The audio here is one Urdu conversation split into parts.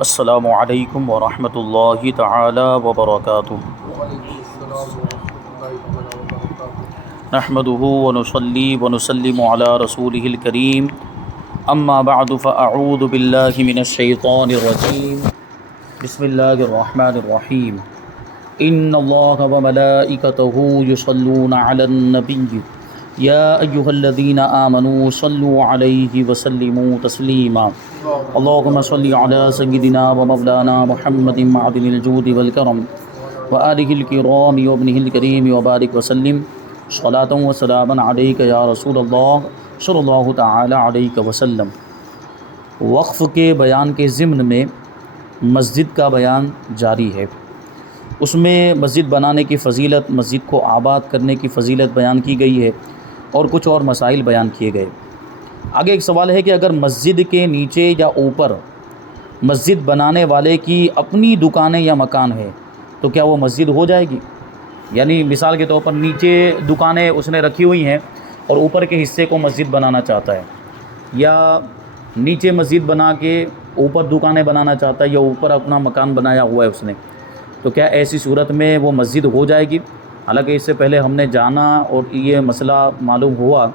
السلام علیکم ورحمۃ اللہ تعالی وبرکاتہ۔ نحمده ونصلي ونسلم على رسوله الكريم، اما بعد فاعوذ باللہ من الشیطان الرجیم، بسم اللہ الرحمن الرحیم۔ ان اللہ وملائکتہ یصلون علی النبی یا ایہا الذین آمنوا صلوا علیہ وسلموا تسلیما۔ اللہم صل علی سیدنا ومولانا محمد معدن الجود والکرم وآلہ الکرام وابنہ الکریم وبارک وسلم صلاۃ و سلاما علیک یا رسول اللہ صلی اللہ تعالی علیہ وسلم۔ وقف کے بیان کے ضمن میں مسجد کا بیان جاری ہے۔ اس میں مسجد بنانے کی فضیلت، مسجد کو آباد کرنے کی فضیلت بیان کی گئی ہے اور کچھ اور مسائل بیان کیے گئے۔ آگے ایک سوال ہے کہ اگر مسجد کے نیچے یا اوپر مسجد بنانے والے کی اپنی دکانیں یا مکان ہے تو کیا وہ مسجد ہو جائے گی؟ یعنی مثال کے طور پر نیچے دکانیں اس نے رکھی ہوئی ہیں اور اوپر کے حصے کو مسجد بنانا چاہتا ہے، یا نیچے مسجد بنا کے اوپر دکانیں بنانا چاہتا ہے، یا اوپر اپنا مکان بنایا ہوا ہے اس نے، تو کیا ایسی صورت میں وہ مسجد ہو جائے گی؟ حالانکہ اس سے پہلے ہم نے جانا اور یہ مسئلہ معلوم ہوا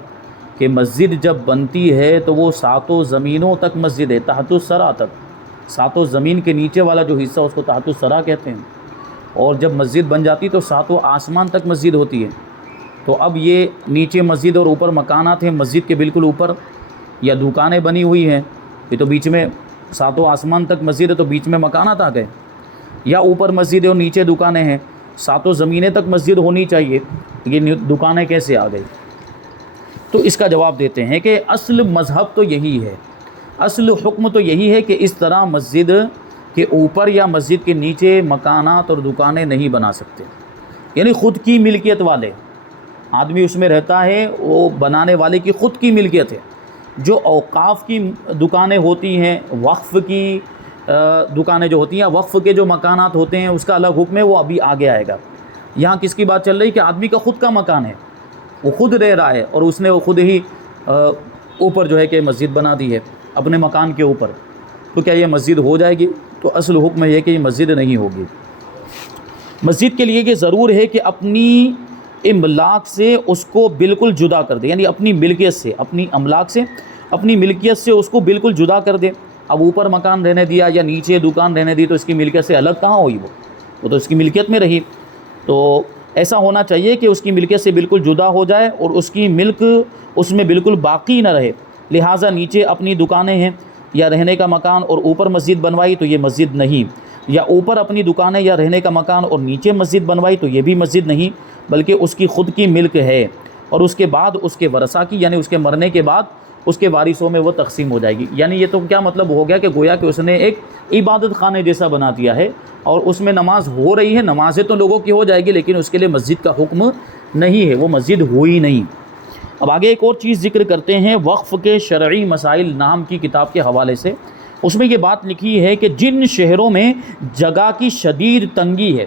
کہ مسجد جب بنتی ہے تو وہ ساتوں زمینوں تک مسجد ہے، تحت الثری تک، ساتوں زمین کے نیچے والا جو حصہ اس کو تحت الثری کہتے ہیں، اور جب مسجد بن جاتی تو ساتوں آسمان تک مسجد ہوتی ہے۔ تو اب یہ نیچے مسجد اور اوپر مکانات ہیں، مسجد کے بالکل اوپر یا دکانیں بنی ہوئی ہیں، یہ تو بیچ میں ساتوں آسمان تک مسجد ہے تو بیچ میں مکانات آ گئے، یا اوپر مسجد ہے اور نیچے دکانیں ہیں، ساتوں زمینیں تک مسجد ہونی چاہیے، یہ دکانیں کیسے آ گئی؟ تو اس کا جواب دیتے ہیں کہ اصل مذہب تو یہی ہے، اصل حکم تو یہی ہے کہ اس طرح مسجد کے اوپر یا مسجد کے نیچے مکانات اور دکانیں نہیں بنا سکتے، یعنی خود کی ملکیت والے آدمی اس میں رہتا ہے، وہ بنانے والے کی خود کی ملکیت ہے۔ جو اوقاف کی دکانیں ہوتی ہیں، وقف کی دکانیں جو ہوتی ہیں، وقف کے جو مکانات ہوتے ہیں، اس کا الگ حکم ہے، وہ ابھی آگے آئے گا۔ یہاں کس کی بات چل رہی کہ آدمی کا خود کا مکان ہے، وہ خود رہ رہا ہے اور اس نے وہ خود ہی اوپر جو ہے کہ مسجد بنا دی ہے اپنے مکان کے اوپر، تو کیا یہ مسجد ہو جائے گی؟ تو اصل حکم یہ ہے کہ یہ مسجد نہیں ہوگی۔ مسجد کے لیے یہ ضرور ہے کہ اپنی املاک سے اس کو بالکل جدا کر دے، یعنی اپنی ملکیت سے، اپنی املاک سے، اپنی ملکیت سے اس کو بالکل جدا کر دے۔ اب اوپر مکان رہنے دیا یا نیچے دکان رہنے دی تو اس کی ملکیت سے الگ کہاں ہوئی؟ وہ تو اس کی ملکیت میں رہی۔ تو ایسا ہونا چاہیے کہ اس کی ملکیت سے بالکل جدا ہو جائے اور اس کی ملک اس میں بالکل باقی نہ رہے، لہٰذا نیچے اپنی دکانیں ہیں یا رہنے کا مکان اور اوپر مسجد بنوائی تو یہ مسجد نہیں، یا اوپر اپنی دکانیں یا رہنے کا مکان اور نیچے مسجد بنوائی تو یہ بھی مسجد نہیں، بلکہ اس کی خود کی ملک ہے، اور اس کے بعد اس کے ورثہ کی، یعنی اس کے مرنے کے بعد اس کے وارثوں میں وہ تقسیم ہو جائے گی۔ یعنی یہ تو کیا مطلب ہو گیا کہ گویا کہ اس نے ایک عبادت خانے جیسا بنا دیا ہے، اور اس میں نماز ہو رہی ہے، نمازیں تو لوگوں کی ہو جائے گی، لیکن اس کے لیے مسجد کا حکم نہیں ہے، وہ مسجد ہوئی نہیں۔ اب آگے ایک اور چیز ذکر کرتے ہیں وقف کے شرعی مسائل نام کی کتاب کے حوالے سے۔ اس میں یہ بات لکھی ہے کہ جن شہروں میں جگہ کی شدید تنگی ہے،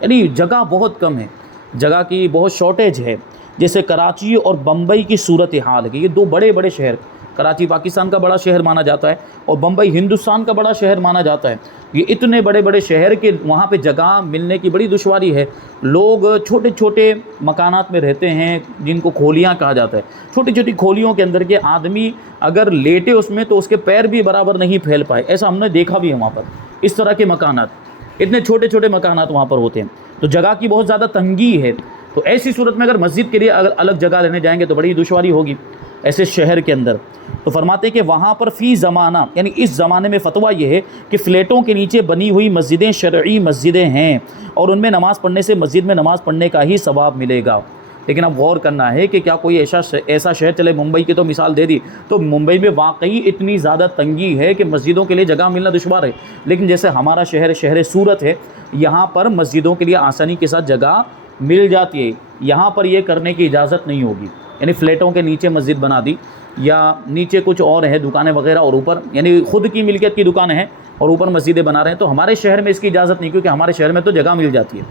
یعنی جگہ بہت کم ہے، جگہ کی بہت شارٹیج ہے، جیسے کراچی اور بمبئی کی صورتحال ہے، یہ دو بڑے بڑے شہر، کراچی پاکستان کا بڑا شہر مانا جاتا ہے اور بمبئی ہندوستان کا بڑا شہر مانا جاتا ہے، یہ اتنے بڑے بڑے شہر کے وہاں پہ جگہ ملنے کی بڑی دشواری ہے۔ لوگ چھوٹے چھوٹے مکانات میں رہتے ہیں جن کو کھولیاں کہا جاتا ہے، چھوٹی چھوٹی کھولیوں کے اندر کے آدمی اگر لیٹے اس میں تو اس کے پیر بھی برابر نہیں پھیل پائے، ایسا ہم نے دیکھا بھی ہے وہاں پر۔ اس طرح کے مکانات، اتنے چھوٹے چھوٹے مکانات وہاں پر ہوتے ہیں، تو جگہ کی بہت زیادہ تنگی ہے۔ تو ایسی صورت میں اگر مسجد کے لیے اگر الگ جگہ لینے جائیں گے تو بڑی دشواری ہوگی ایسے شہر کے اندر۔ تو فرماتے ہیں کہ وہاں پر فی زمانہ، یعنی اس زمانے میں فتویٰ یہ ہے کہ فلیٹوں کے نیچے بنی ہوئی مسجدیں شرعی مسجدیں ہیں اور ان میں نماز پڑھنے سے مسجد میں نماز پڑھنے کا ہی ثواب ملے گا۔ لیکن اب غور کرنا ہے کہ کیا کوئی ایسا شہر، چلے ممبئی کی تو مثال دے دی، تو ممبئی میں واقعی اتنی زیادہ تنگی ہے کہ مسجدوں کے لیے جگہ ملنا دشوار ہے، لیکن جیسے ہمارا شہر سورت ہے، یہاں پر مسجدوں کے لیے آسانی کے ساتھ جگہ مل جاتی ہے، یہاں پر یہ کرنے کی اجازت نہیں ہوگی، یعنی فلیٹوں کے نیچے مسجد بنا دی یا نیچے کچھ اور ہے دکانیں وغیرہ اور اوپر، یعنی خود کی ملکیت کی دکانیں ہیں اور اوپر مسجدیں بنا رہے ہیں، تو ہمارے شہر میں اس کی اجازت نہیں، کیونکہ ہمارے شہر میں تو جگہ مل جاتی ہے،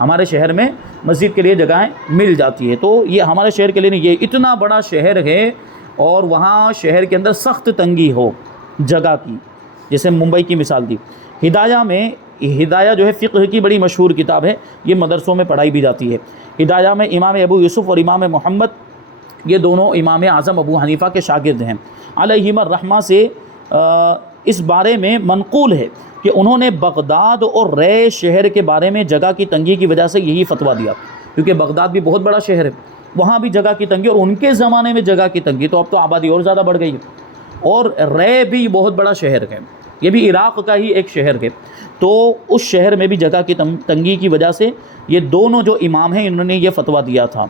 ہمارے شہر میں مسجد کے لیے جگہیں مل جاتی ہے۔ تو یہ ہمارے شہر کے لیے نہیں، یہ اتنا بڑا شہر ہے اور وہاں شہر کے اندر سخت تنگی ہو جگہ کی، جیسے ممبئی کی مثال دی۔ ہدایہ جو ہے فقہ کی بڑی مشہور کتاب ہے، یہ مدرسوں میں پڑھائی بھی جاتی ہے۔ ہدایہ میں امام ابو یوسف اور امام محمد، یہ دونوں امام اعظم ابو حنیفہ کے شاگرد ہیں، علیہم الرحمہ سے اس بارے میں منقول ہے کہ انہوں نے بغداد اور رے شہر کے بارے میں جگہ کی تنگی کی وجہ سے یہی فتویٰ دیا، کیونکہ بغداد بھی بہت بڑا شہر ہے، وہاں بھی جگہ کی تنگی، اور ان کے زمانے میں جگہ کی تنگی، تو اب تو آبادی اور زیادہ بڑھ گئی ہے، اور رے بھی بہت بڑا شہر ہے، یہ بھی عراق کا ہی ایک شہر ہے، تو اس شہر میں بھی جگہ کی تنگی کی وجہ سے یہ دونوں جو امام ہیں انہوں نے یہ فتویٰ دیا تھا،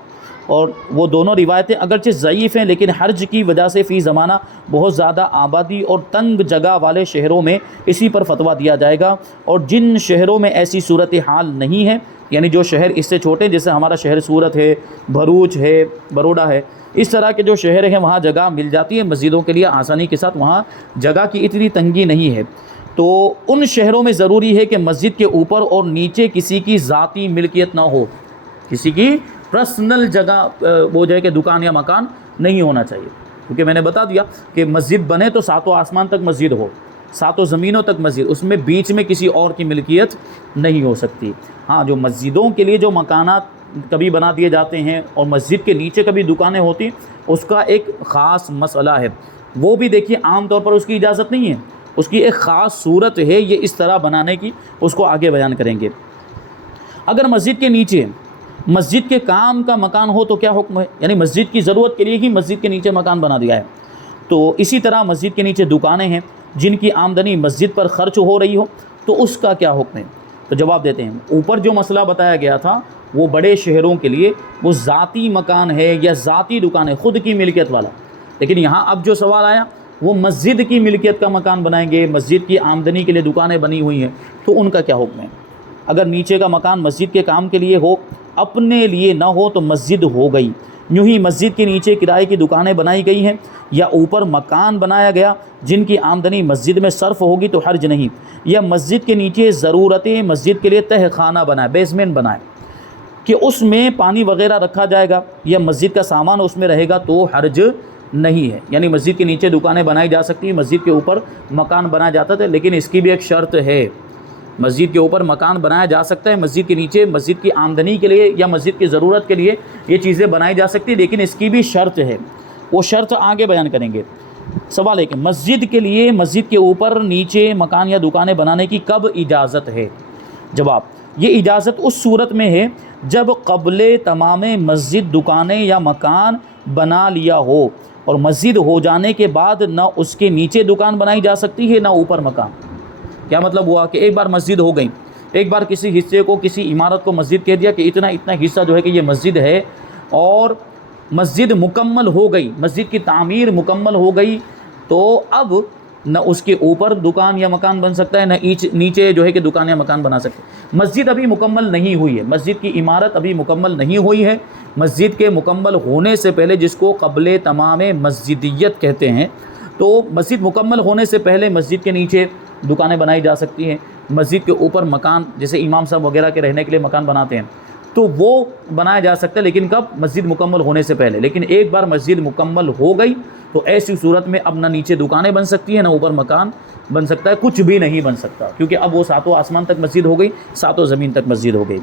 اور وہ دونوں روایتیں اگرچہ ضعیف ہیں لیکن حرج کی وجہ سے فی زمانہ بہت زیادہ آبادی اور تنگ جگہ والے شہروں میں اسی پر فتویٰ دیا جائے گا، اور جن شہروں میں ایسی صورتحال نہیں ہے، یعنی جو شہر اس سے چھوٹے، جیسے ہمارا شہر سورت ہے، بھروچ ہے، بروڈا ہے، اس طرح کے جو شہر ہیں وہاں جگہ مل جاتی ہے مسجدوں کے لیے آسانی کے ساتھ، وہاں جگہ کی اتنی تنگی نہیں ہے، تو ان شہروں میں ضروری ہے کہ مسجد کے اوپر اور نیچے کسی کی ذاتی ملکیت نہ ہو، کسی کی پرسنل جگہ وہ جو ہے کہ دکان یا مکان نہیں ہونا چاہیے، کیونکہ میں نے بتا دیا کہ مسجد بنے تو ساتوں آسمان تک مسجد ہو، ساتوں زمینوں تک مسجد، اس میں بیچ میں کسی اور کی ملکیت نہیں ہو سکتی۔ ہاں، جو مسجدوں کے لیے جو مکانات کبھی بنا دیے جاتے ہیں اور مسجد کے نیچے کبھی دکانیں ہوتی ہیں، اس کا ایک خاص مسئلہ ہے، وہ بھی دیکھیے عام طور پر اس کی اجازت نہیں ہے، اس کی ایک خاص صورت ہے یہ اس طرح بنانے کی، اس کو آگے بیان کریں گے۔ اگر مسجد کے نیچے مسجد کے کام کا مکان ہو تو کیا حکم ہے، یعنی مسجد کی ضرورت کے لیے ہی مسجد کے نیچے مکان بنا دیا ہے، تو اسی طرح مسجد کے نیچے دکانیں ہیں جن کی آمدنی مسجد پر خرچ ہو رہی ہو تو اس کا کیا حکم ہے؟ تو جواب دیتے ہیں، اوپر جو مسئلہ بتایا گیا تھا وہ بڑے شہروں کے لیے وہ ذاتی مکان ہے یا ذاتی دکان ہے، خود کی ملکیت والا، لیکن یہاں اب جو سوال آیا وہ مسجد کی ملکیت کا مکان بنائیں گے، مسجد کی آمدنی کے لیے دکانیں بنی ہوئی ہیں، تو ان کا کیا حکم ہے؟ اگر نیچے کا مکان مسجد کے کام کے لیے ہو، اپنے لیے نہ ہو، تو مسجد ہو گئی، یوں ہی مسجد کے نیچے کرائے کی دکانیں بنائی گئی ہیں یا اوپر مکان بنایا گیا جن کی آمدنی مسجد میں صرف ہوگی تو حرج نہیں، یا مسجد کے نیچے ضرورتیں مسجد کے لیے تہ خانہ بنائے، بیسمنٹ بنائے کہ اس میں پانی وغیرہ رکھا جائے گا یا مسجد کا سامان اس میں رہے گا تو حرج نہیں ہے، یعنی مسجد کے نیچے دکانیں بنائی جا سکتی ہیں، مسجد کے اوپر مکان بنایا جاتا تھا، لیکن اس کی بھی ایک شرط ہے، مسجد کے اوپر مکان بنایا جا سکتا ہے، مسجد کے نیچے مسجد کی آمدنی کے لیے یا مسجد کی ضرورت کے لیے یہ چیزیں بنائی جا سکتی ہیں، لیکن اس کی بھی شرط ہے، وہ شرط آگے بیان کریں گے۔ سوال ہے کہ مسجد کے لیے مسجد کے اوپر نیچے مکان یا دکانیں بنانے کی کب اجازت ہے؟ جواب، یہ اجازت اس صورت میں ہے جب قبل تمام مسجد دکانیں یا مکان بنا لیا ہو، اور مسجد ہو جانے کے بعد نہ اس کے نیچے دکان بنائی جا سکتی ہے نہ اوپر مکان۔ کیا مطلب ہوا کہ ایک بار مسجد ہو گئی، ایک بار کسی حصے کو، کسی عمارت کو مسجد کہہ دیا کہ اتنا حصہ جو ہے کہ یہ مسجد ہے، اور مسجد مکمل ہو گئی، مسجد کی تعمیر مکمل ہو گئی، تو اب نہ اس کے اوپر دکان یا مکان بن سکتا ہے، نہ نیچے جو ہے کہ دکان یا مکان بنا سکتے ہیں۔ مسجد ابھی مکمل نہیں ہوئی ہے، مسجد کی عمارت ابھی مکمل نہیں ہوئی ہے، مسجد کے مکمل ہونے سے پہلے، جس کو قبل تمام مسجدیت کہتے ہیں، تو مسجد مکمل ہونے سے پہلے مسجد کے نیچے دکانیں بنائی جا سکتی ہیں، مسجد کے اوپر مکان، جیسے امام صاحب وغیرہ کے رہنے کے لیے مکان بناتے ہیں، تو وہ بنایا جا سکتا ہے، لیکن کب؟ مسجد مکمل ہونے سے پہلے۔ لیکن ایک بار مسجد مکمل ہو گئی تو ایسی صورت میں اب نہ نیچے دکانیں بن سکتی ہیں نہ اوپر مکان بن سکتا ہے، کچھ بھی نہیں بن سکتا، کیونکہ اب وہ ساتوں آسمان تک مسجد ہو گئی، ساتوں زمین تک مسجد ہو گئی۔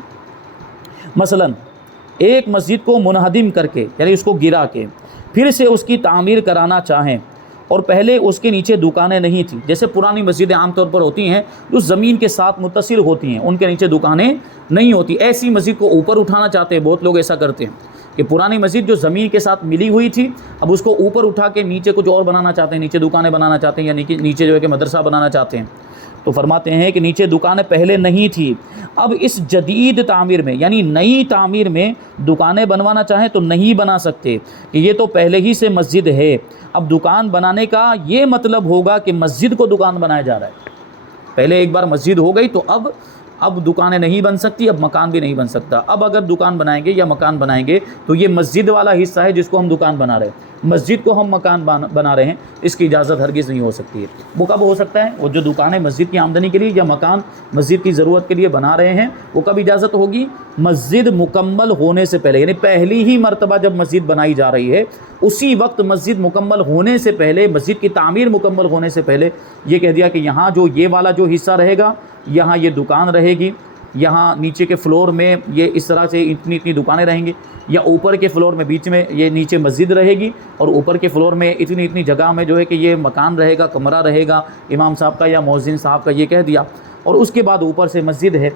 مثلا ایک مسجد کو منہدم کر کے، یعنی اس کو گرا کے پھر سے اس کی تعمیر کرانا چاہیں، اور پہلے اس کے نیچے دکانیں نہیں تھیں، جیسے پرانی مسجدیں عام طور پر ہوتی ہیں جو زمین کے ساتھ متصل ہوتی ہیں، ان کے نیچے دکانیں نہیں ہوتی، ایسی مسجد کو اوپر اٹھانا چاہتے ہیں، بہت لوگ ایسا کرتے ہیں کہ پرانی مسجد جو زمین کے ساتھ ملی ہوئی تھی، اب اس کو اوپر اٹھا کے نیچے کچھ اور بنانا چاہتے ہیں، نیچے دکانیں بنانا چاہتے ہیں، یا نیچے جو ہے کہ مدرسہ بنانا چاہتے ہیں، تو فرماتے ہیں کہ نیچے دکانیں پہلے نہیں تھی، اب اس جدید تعمیر میں، یعنی نئی تعمیر میں دکانیں بنوانا چاہیں تو نہیں بنا سکتے، کہ یہ تو پہلے ہی سے مسجد ہے۔ اب دکان بنانے کا یہ مطلب ہوگا کہ مسجد کو دکان بنایا جا رہا ہے، پہلے ایک بار مسجد ہو گئی تو اب دکانیں نہیں بن سکتی، اب مکان بھی نہیں بن سکتا، اب اگر دکان بنائیں گے یا مکان بنائیں گے تو یہ مسجد والا حصہ ہے جس کو ہم دکان بنا رہے ہیں، مسجد کو ہم مکان بنا رہے ہیں، اس کی اجازت ہرگز نہیں ہو سکتی ہے۔ وہ کب ہو سکتا ہے؟ وہ جو دکانیں مسجد کی آمدنی کے لیے یا مکان مسجد کی ضرورت کے لیے بنا رہے ہیں، وہ کب اجازت ہوگی؟ مسجد مکمل ہونے سے پہلے، یعنی پہلی ہی مرتبہ جب مسجد بنائی جا رہی ہے اسی وقت مسجد مکمل ہونے سے پہلے، مسجد کی تعمیر مکمل ہونے سے پہلے یہ کہہ دیا کہ یہاں جو یہ والا جو حصہ رہے گا، یہاں یہ دکان رہے گی، یہاں نیچے کے فلور میں یہ اس طرح سے اتنی دکانیں رہیں گی، یا اوپر کے فلور میں بیچ میں یہ نیچے مسجد رہے گی، اور اوپر کے فلور میں اتنی جگہ میں جو ہے کہ یہ مکان رہے گا، کمرہ رہے گا امام صاحب کا یا مؤذن صاحب کا، یہ کہہ دیا، اور اس کے بعد اوپر سے مسجد ہے۔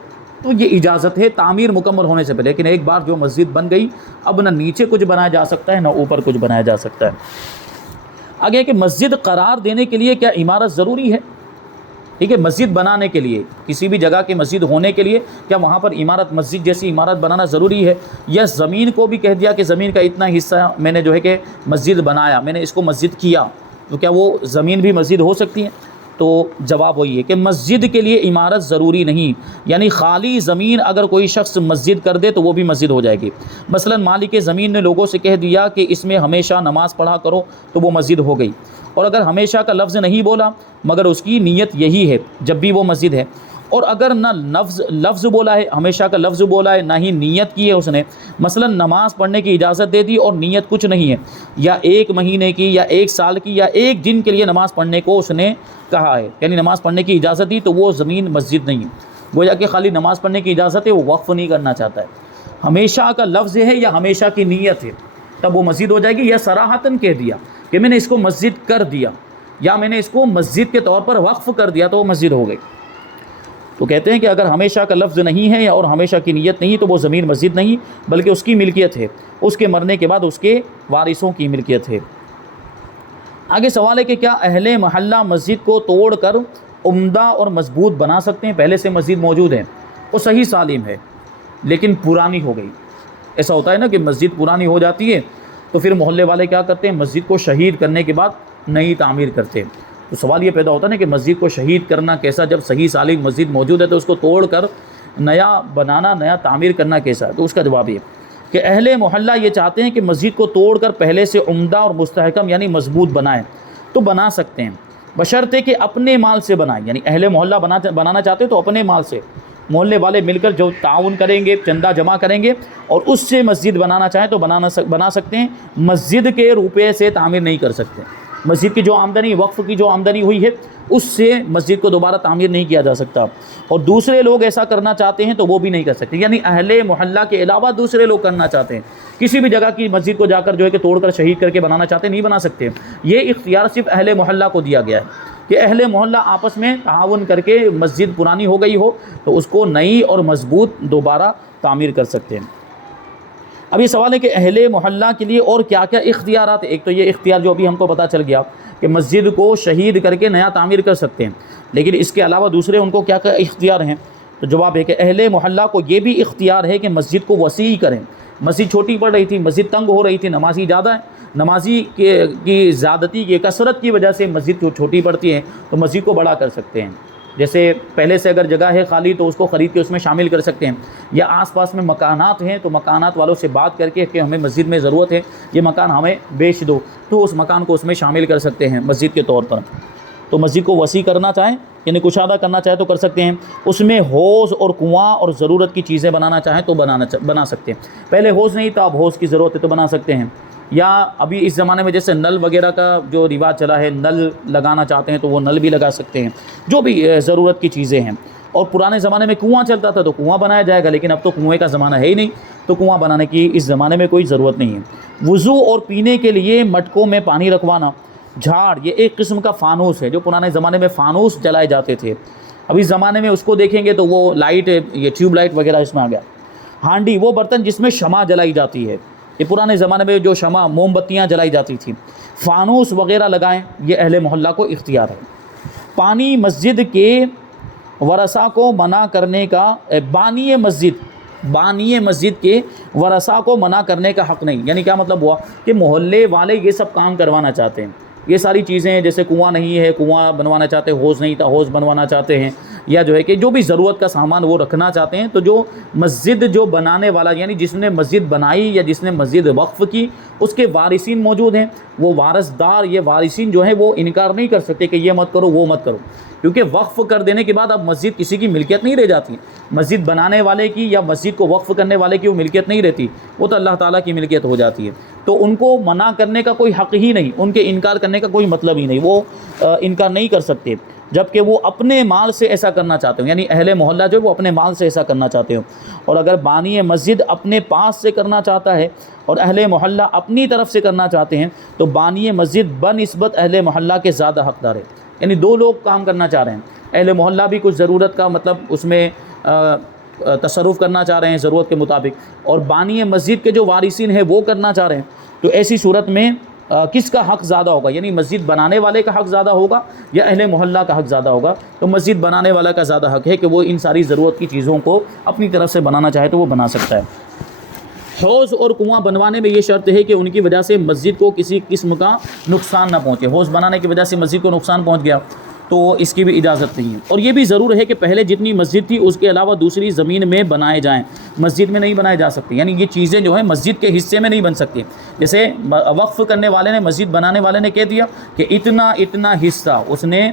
تو یہ اجازت ہے تعمیر مکمل ہونے سے پہلے، لیکن ایک بار جو مسجد بن گئی اب نہ نیچے کچھ بنایا جا سکتا ہے نہ اوپر کچھ بنایا جا سکتا ہے۔ آگے کہ مسجد قرار دینے کے لیے کیا عمارت ضروری ہے؟ ٹھیک ہے، مسجد بنانے کے لیے، کسی بھی جگہ کی مسجد ہونے کے لیے کیا وہاں پر عمارت، مسجد جیسی عمارت بنانا ضروری ہے؟ یا زمین کو بھی کہہ دیا کہ زمین کا اتنا حصہ میں نے جو ہے کہ مسجد بنایا، میں نے اس کو مسجد کیا، تو کیا وہ زمین بھی مسجد ہو سکتی ہے؟ تو جواب وہی ہے کہ مسجد کے لیے عمارت ضروری نہیں، یعنی خالی زمین اگر کوئی شخص مسجد کر دے تو وہ بھی مسجد ہو جائے گی۔ مثلا مالک زمین نے لوگوں سے کہہ دیا کہ اس میں ہمیشہ نماز پڑھا کرو، تو وہ مسجد ہو گئی، اور اگر ہمیشہ کا لفظ نہیں بولا مگر اس کی نیت یہی ہے جب بھی وہ مسجد ہے، اور اگر نہ لفظ بولا ہے، ہمیشہ کا لفظ بولا ہے، نہ ہی نیت کی ہے اس نے، مثلا نماز پڑھنے کی اجازت دے دی اور نیت کچھ نہیں ہے، یا 1 مہینے کی یا 1 سال کی یا 1 دن کے لیے نماز پڑھنے کو اس نے کہا ہے، یعنی نماز پڑھنے کی اجازت دی، تو وہ زمین مسجد نہیں ہے۔ گویا کہ خالی نماز پڑھنے کی اجازت ہے، وہ وقف نہیں کرنا چاہتا ہے، ہمیشہ کا لفظ ہے یا ہمیشہ کی نیت ہے، تب وہ مسجد ہو جائے گی۔ یا صراحتاً کہہ دیا کہ میں نے اس کو مسجد کر دیا، یا میں نے اس کو مسجد کے طور پر وقف کر دیا، تو وہ مسجد ہو گئی۔ تو کہتے ہیں کہ اگر ہمیشہ کا لفظ نہیں ہے اور ہمیشہ کی نیت نہیں تو وہ زمین مسجد نہیں بلکہ اس کی ملکیت ہے، اس کے مرنے کے بعد اس کے وارثوں کی ملکیت ہے۔ آگے سوال ہے کہ کیا اہل محلہ مسجد کو توڑ کر عمدہ اور مضبوط بنا سکتے ہیں؟ پہلے سے مسجد موجود ہے، وہ صحیح سالم ہے لیکن پرانی ہو گئی۔ ایسا ہوتا ہے نا کہ مسجد پرانی ہو جاتی ہے تو پھر محلے والے کیا کرتے ہیں، مسجد کو شہید کرنے کے بعد نئی تعمیر کرتے ہیں۔ تو سوال یہ پیدا ہوتا ہے نا کہ مسجد کو شہید کرنا کیسا، جب صحیح سالم مسجد موجود ہے تو اس کو توڑ کر نیا بنانا، نیا تعمیر کرنا کیسا؟ تو اس کا جواب یہ کہ اہل محلہ یہ چاہتے ہیں کہ مسجد کو توڑ کر پہلے سے عمدہ اور مستحکم یعنی مضبوط بنائیں، تو بنا سکتے ہیں، بشرطے کہ اپنے مال سے بنائیں۔ یعنی اہل محلہ بنانا چاہتے ہیں تو اپنے مال سے، محلے والے مل کر جو تعاون کریں گے، چندہ جمع کریں گے اور اس سے مسجد بنانا چاہیں تو بنا سکتے ہیں، مسجد کے روپے سے تعمیر نہیں کر سکتے۔ مسجد کی جو آمدنی، وقف کی جو آمدنی ہوئی ہے، اس سے مسجد کو دوبارہ تعمیر نہیں کیا جا سکتا، اور دوسرے لوگ ایسا کرنا چاہتے ہیں تو وہ بھی نہیں کر سکتے۔ یعنی اہل محلہ کے علاوہ دوسرے لوگ کرنا چاہتے ہیں، کسی بھی جگہ کی مسجد کو جا کر جو ہے کہ توڑ کر شہید کر کے بنانا چاہتے ہیں، نہیں بنا سکتے۔ یہ اختیار صرف اہل محلہ کو دیا گیا ہے کہ اہل محلہ آپس میں تعاون کر کے مسجد پرانی ہو گئی ہو تو اس کو نئی اور مضبوط دوبارہ تعمیر کر سکتے ہیں۔ اب یہ سوال ہے کہ اہل محلہ کے لیے اور کیا کیا اختیارات ہیں؟ ایک تو یہ اختیار جو ابھی ہم کو پتہ چل گیا کہ مسجد کو شہید کر کے نیا تعمیر کر سکتے ہیں، لیکن اس کے علاوہ دوسرے ان کو کیا کیا اختیار ہیں؟ تو جواب ہے کہ اہل محلہ کو یہ بھی اختیار ہے کہ مسجد کو وسیع کریں۔ مسجد چھوٹی پڑ رہی تھی، مسجد تنگ ہو رہی تھی، نمازی زیادہ ہے، نمازی کی زیادتی کی کثرت کی وجہ سے مسجد چھوٹی پڑتی ہے تو مسجد کو بڑا کر سکتے ہیں۔ جیسے پہلے سے اگر جگہ ہے خالی تو اس کو خرید کے اس میں شامل کر سکتے ہیں، یا آس پاس میں مکانات ہیں تو مکانات والوں سے بات کر کے کہ ہمیں مسجد میں ضرورت ہے، یہ مکان ہمیں بیچ دو، تو اس مکان کو اس میں شامل کر سکتے ہیں مسجد کے طور پر۔ تو مسجد کو وسیع کرنا چاہیں یعنی کشادہ کرنا چاہے تو کر سکتے ہیں، اس میں حوض اور کنواں اور ضرورت کی چیزیں بنانا چاہیں تو بنا سکتے ہیں۔ پہلے حوض نہیں تھا، اب حوض کی ضرورت ہے تو بنا سکتے ہیں، یا ابھی اس زمانے میں جیسے نل وغیرہ کا جو رواج چلا ہے، نل لگانا چاہتے ہیں تو وہ نل بھی لگا سکتے ہیں، جو بھی ضرورت کی چیزیں ہیں۔ اور پرانے زمانے میں کنواں چلتا تھا تو کنواں بنایا جائے گا، لیکن اب تو کنویں کا زمانہ ہے ہی نہیں، تو کنواں بنانے کی اس زمانے میں کوئی ضرورت نہیں ہے۔ وضو اور پینے کے لیے مٹکوں میں پانی رکھوانا، جھاڑ یہ ایک قسم کا فانوس ہے، جو پرانے زمانے میں فانوس جلائے جاتے تھے، اب اس زمانے میں اس کو دیکھیں گے تو وہ لائٹ، یہ ٹیوب لائٹ وغیرہ اس میں آ گیا۔ ہانڈی وہ برتن جس میں شمع جلائی جاتی ہے، یہ پرانے زمانے میں جو شمع موم بتیاں جلائی جاتی تھیں، فانوس وغیرہ لگائیں، یہ اہل محلہ کو اختیار ہے۔ پانی مسجد کے ورثاء کو منع کرنے کا، بانی مسجد کے ورثاء کو منع کرنے کا حق نہیں۔ یعنی کیا مطلب ہوا کہ محلے والے یہ سب کام کروانا چاہتے ہیں، یہ ساری چیزیں، جیسے کنواں نہیں ہے کنواں بنوانا چاہتے ہیں، حوض نہیں تھا حوض بنوانا چاہتے ہیں، یا جو ہے کہ جو بھی ضرورت کا سامان وہ رکھنا چاہتے ہیں، تو جو مسجد جو بنانے والا یعنی جس نے مسجد بنائی یا جس نے مسجد وقف کی اس کے وارثین موجود ہیں، وہ وارثدار یہ وارثین جو ہیں وہ انکار نہیں کر سکتے کہ یہ مت کرو وہ مت کرو، کیونکہ وقف کر دینے کے بعد اب مسجد کسی کی ملکیت نہیں رہ جاتی، مسجد بنانے والے کی یا مسجد کو وقف کرنے والے کی وہ ملکیت نہیں رہتی، وہ تو اللہ تعالیٰ کی ملکیت ہو جاتی ہے، تو ان کو منع کرنے کا کوئی حق ہی نہیں، ان کے انکار کرنے کا کوئی مطلب ہی نہیں، وہ انکار نہیں کر سکتے، جبکہ وہ اپنے مال سے ایسا کرنا چاہتے ہوں، یعنی اہل محلہ جو وہ اپنے مال سے ایسا کرنا چاہتے ہوں، اور اگر بانی مسجد اپنے پاس سے کرنا چاہتا ہے اور اہل محلہ اپنی طرف سے کرنا چاہتے ہیں تو بانی مسجد بنسبت اہل محلہ کے زیادہ حقدار ہے، یعنی دو لوگ کام کرنا چاہ رہے ہیں، اہل محلہ بھی کچھ ضرورت کا مطلب اس میں تصرف کرنا چاہ رہے ہیں ضرورت کے مطابق، اور بانی مسجد کے جو وارثین ہیں وہ کرنا چاہ رہے ہیں، تو ایسی صورت میں کس کا حق زیادہ ہوگا؟ یعنی مسجد بنانے والے کا حق زیادہ ہوگا یا اہل محلہ کا حق زیادہ ہوگا؟ تو مسجد بنانے والا کا زیادہ حق ہے کہ وہ ان ساری ضرورت کی چیزوں کو اپنی طرف سے بنانا چاہے تو وہ بنا سکتا ہے۔ حوض اور کنواں بنوانے میں یہ شرط ہے کہ ان کی وجہ سے مسجد کو کسی قسم کا نقصان نہ پہنچے، حوض بنانے کی وجہ سے مسجد کو نقصان پہنچ گیا تو اس کی بھی اجازت نہیں ہے، اور یہ بھی ضرور ہے کہ پہلے جتنی مسجد تھی اس کے علاوہ دوسری زمین میں بنائے جائیں، مسجد میں نہیں بنائے جا سکتے، یعنی یہ چیزیں جو ہیں مسجد کے حصے میں نہیں بن سکتی، جیسے وقف کرنے والے نے مسجد بنانے والے نے کہہ دیا کہ اتنا اتنا حصہ، اس نے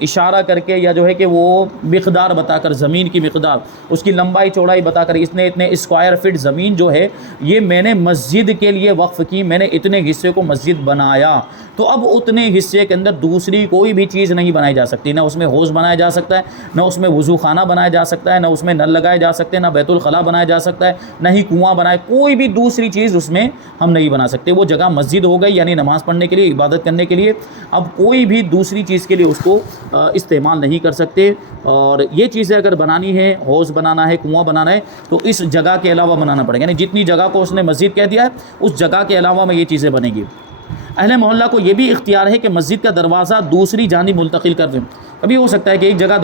اشارہ کر کے یا جو ہے کہ وہ مقدار بتا کر، زمین کی مقدار، اس کی لمبائی چوڑائی بتا کر، اس نے اتنے اسکوائر فٹ زمین جو ہے یہ میں نے مسجد کے لیے وقف کی، میں نے اتنے حصے کو مسجد بنایا، تو اب اتنے حصے کے اندر دوسری کوئی بھی چیز نہیں بنائی جا سکتی، نہ اس میں حوض بنایا جا سکتا ہے، نہ اس میں وضو خانہ بنایا جا سکتا ہے، نہ اس میں نل لگائے جا سکتے ہیں، نہ بیت الخلاء بنایا جا سکتا ہے، نہ ہی کنواں بنائے، کوئی بھی دوسری چیز اس میں ہم نہیں بنا سکتے، وہ جگہ مسجد ہو گئی، یعنی نماز پڑھنے کے لیے، عبادت کرنے کے لیے، اب کوئی بھی دوسری چیز کے لیے اس کو استعمال نہیں کر سکتے، اور یہ چیزیں اگر بنانی ہے، حوض بنانا ہے، کنواں بنانا ہے، تو اس جگہ کے علاوہ بنانا پڑے گا، یعنی جتنی جگہ کو اس نے مسجد کہہ دیا ہے اس جگہ کے علاوہ میں یہ چیزیں بنیں گی۔ اہل محلہ کو یہ بھی اختیار ہے کہ مسجد کا دروازہ دوسری جانب منتقل کر دیں، کبھی ہو سکتا ہے کہ ایک جگہ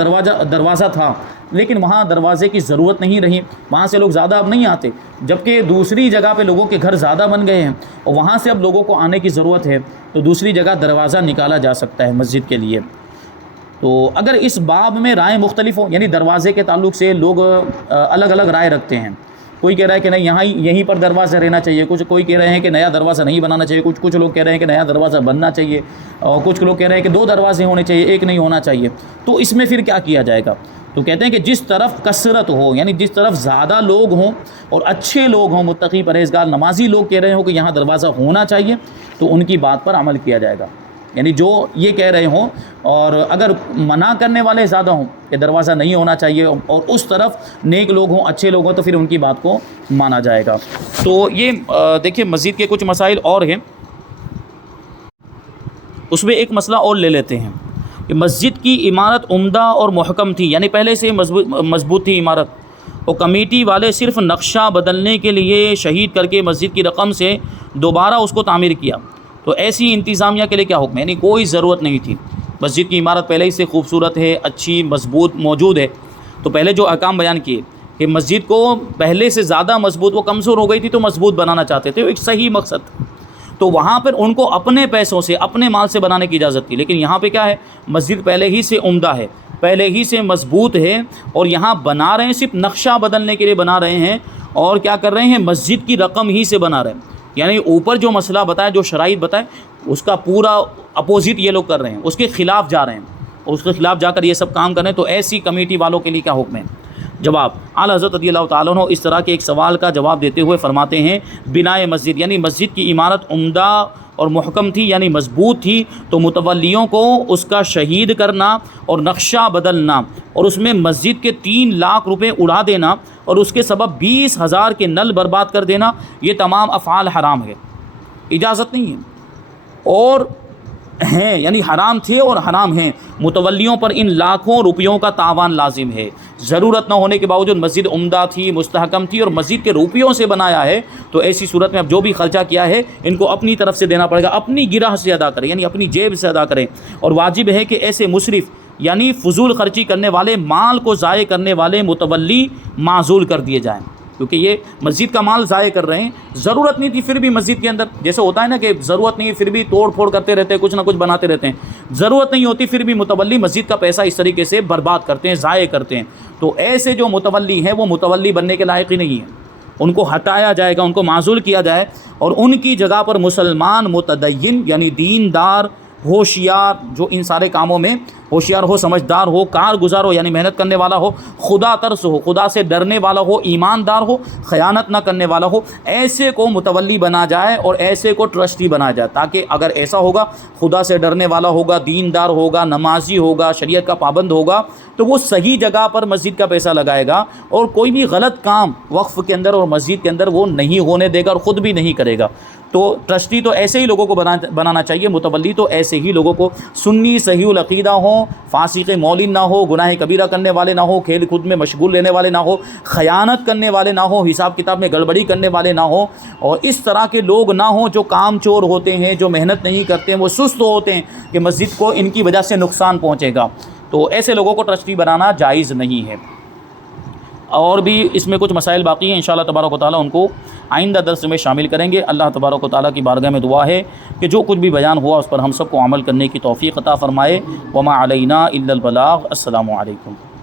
دروازہ تھا لیکن وہاں دروازے کی ضرورت نہیں رہی، وہاں سے لوگ زیادہ اب نہیں آتے، جبکہ دوسری جگہ پہ لوگوں کے گھر زیادہ بن گئے ہیں اور وہاں سے اب لوگوں کو آنے کی ضرورت ہے، تو دوسری جگہ دروازہ نکالا جا سکتا ہے مسجد کے لیے۔ تو اگر اس باب میں رائے مختلف ہوں، یعنی دروازے کے تعلق سے لوگ الگ الگ رائے رکھتے ہیں، کوئی کہہ رہا ہے کہ نہیں یہیں پر دروازہ رہنا چاہیے، کوئی کہہ رہے ہیں کہ نیا دروازہ نہیں بنانا چاہیے، کچھ لوگ کہہ رہے ہیں کہ نیا دروازہ بننا چاہیے، اور کچھ لوگ کہہ رہے ہیں کہ 2 دروازے ہونے چاہیے، ایک نہیں ہونا چاہیے، تو اس میں پھر کیا کیا جائے گا؟ تو کہتے ہیں کہ جس طرف کثرت ہو، یعنی جس طرف زیادہ لوگ ہوں اور اچھے لوگ ہوں، متقی پرہیزگار نمازی لوگ کہہ رہے ہوں کہ یہاں دروازہ ہونا چاہیے، تو ان کی بات پر عمل کیا جائے گا، یعنی جو یہ کہہ رہے ہوں، اور اگر منع کرنے والے زیادہ ہوں کہ دروازہ نہیں ہونا چاہیے اور اس طرف نیک لوگ ہوں، اچھے لوگ ہوں، تو پھر ان کی بات کو مانا جائے گا۔ تو یہ دیکھیے مزید کے کچھ مسائل اور ہیں، اس میں ایک مسئلہ اور لے لیتے ہیں کہ مسجد کی عمارت عمدہ اور محکم تھی، یعنی پہلے سے مضبوط تھی عمارت، اور کمیٹی والے صرف نقشہ بدلنے کے لیے شہید کر کے مسجد کی رقم سے دوبارہ اس کو تعمیر کیا، تو ایسی انتظامیہ کے لیے کیا حکم ہے؟ یعنی کوئی ضرورت نہیں تھی، مسجد کی عمارت پہلے ہی سے خوبصورت ہے، اچھی مضبوط موجود ہے، تو پہلے جو احکام بیان کیے کہ مسجد کو پہلے سے زیادہ مضبوط، وہ کمزور ہو گئی تھی تو مضبوط بنانا چاہتے تھے، ایک صحیح مقصد، تو وہاں پر ان کو اپنے پیسوں سے اپنے مال سے بنانے کی اجازت تھی، لیکن یہاں پہ کیا ہے؟ مسجد پہلے ہی سے عمدہ ہے، پہلے ہی سے مضبوط ہے، اور یہاں بنا رہے ہیں صرف نقشہ بدلنے کے لیے بنا رہے ہیں، اور کیا کر رہے ہیں؟ مسجد کی رقم ہی سے بنا رہے ہیں، یعنی اوپر جو مسئلہ بتایا، جو شرائط بتائے، اس کا پورا اپوزٹ یہ لوگ کر رہے ہیں، اس کے خلاف جا رہے ہیں، اور اس کے خلاف جا کر یہ سب کام کر رہے ہیں، تو ایسی کمیٹی والوں کے لیے کیا حکم ہے؟ جواب: اعلیٰ حضرت رضی اللہ تعالیٰ عنہ اس طرح کے ایک سوال کا جواب دیتے ہوئے فرماتے ہیں، بنائے مسجد، یعنی مسجد کی عمارت عمدہ اور محکم تھی، یعنی مضبوط تھی، تو متولیوں کو اس کا شہید کرنا اور نقشہ بدلنا اور اس میں مسجد کے 3 لاکھ روپے اڑا دینا اور اس کے سبب 20,000 کے نل برباد کر دینا، یہ تمام افعال حرام ہے، اجازت نہیں ہے، اور ہیں یعنی حرام تھے اور حرام ہیں، متولیوں پر ان لاکھوں روپیوں کا تاوان لازم ہے، ضرورت نہ ہونے کے باوجود مسجد عمدہ تھی، مستحکم تھی، اور مسجد کے روپیوں سے بنایا ہے، تو ایسی صورت میں اب جو بھی خرچہ کیا ہے ان کو اپنی طرف سے دینا پڑے گا، اپنی گرہ سے ادا کریں، یعنی اپنی جیب سے ادا کریں، اور واجب ہے کہ ایسے مسرف یعنی فضول خرچی کرنے والے، مال کو ضائع کرنے والے متولی معزول کر دیے جائیں، کیونکہ یہ مسجد کا مال ضائع کر رہے ہیں. ضرورت نہیں تھی پھر بھی مسجد کے اندر، جیسے ہوتا ہے نا کہ ضرورت نہیں پھر بھی توڑ پھوڑ کرتے رہتے ہیں، کچھ نہ کچھ بناتے رہتے ہیں، ضرورت نہیں ہوتی پھر بھی متولی مسجد کا پیسہ اس طریقے سے برباد کرتے ہیں، ضائع کرتے ہیں. تو ایسے جو متولی ہیں وہ متولی بننے کے لائق ہی نہیں ہیں. ان کو ہٹایا جائے گا، ان کو معزول کیا جائے، اور ان کی جگہ پر مسلمان متدین یعنی دیندار، ہوشیار، جو ان سارے کاموں میں ہوشیار ہو، سمجھدار ہو، کارگزار ہو یعنی محنت کرنے والا ہو، خدا ترس ہو، خدا سے ڈرنے والا ہو، ایماندار ہو، خیانت نہ کرنے والا ہو، ایسے کو متولی بنا جائے اور ایسے کو ٹرسٹی بنا جائے. تاکہ اگر ایسا ہوگا، خدا سے ڈرنے والا ہوگا، دیندار ہوگا، نمازی ہوگا، شریعت کا پابند ہوگا، تو وہ صحیح جگہ پر مسجد کا پیسہ لگائے گا اور کوئی بھی غلط کام وقف کے اندر اور مسجد کے اندر وہ نہیں ہونے دے گا اور خود بھی نہیں کرے گا. تو ٹرسٹی تو ایسے ہی لوگوں کو بنانا چاہیے، متولی تو ایسے ہی لوگوں کو، سنی صحیح العقیدہ ہوں، فاسق مولن نہ ہو، گناہ کبیرہ کرنے والے نہ ہو، کھیل کود میں مشغول رہنے والے نہ ہو، خیانت کرنے والے نہ ہو، حساب کتاب میں گڑبڑی کرنے والے نہ ہوں، اور اس طرح کے لوگ نہ ہوں جو کام چور ہوتے ہیں، جو محنت نہیں کرتے ہیں، وہ سست ہوتے ہیں کہ مسجد کو ان کی وجہ سے نقصان پہنچے گا. تو ایسے لوگوں کو ٹرسٹی بنانا جائز نہیں ہے. اور بھی اس میں کچھ مسائل باقی ہیں، انشاءاللہ تبارک و تعالیٰ ان کو آئندہ درس میں شامل کریں گے. اللہ تبارک و تعالیٰ کی بارگاہ میں دعا ہے کہ جو کچھ بھی بیان ہوا اس پر ہم سب کو عمل کرنے کی توفیق عطا فرمائے. وما علینا الا البلاغ. السلام علیکم.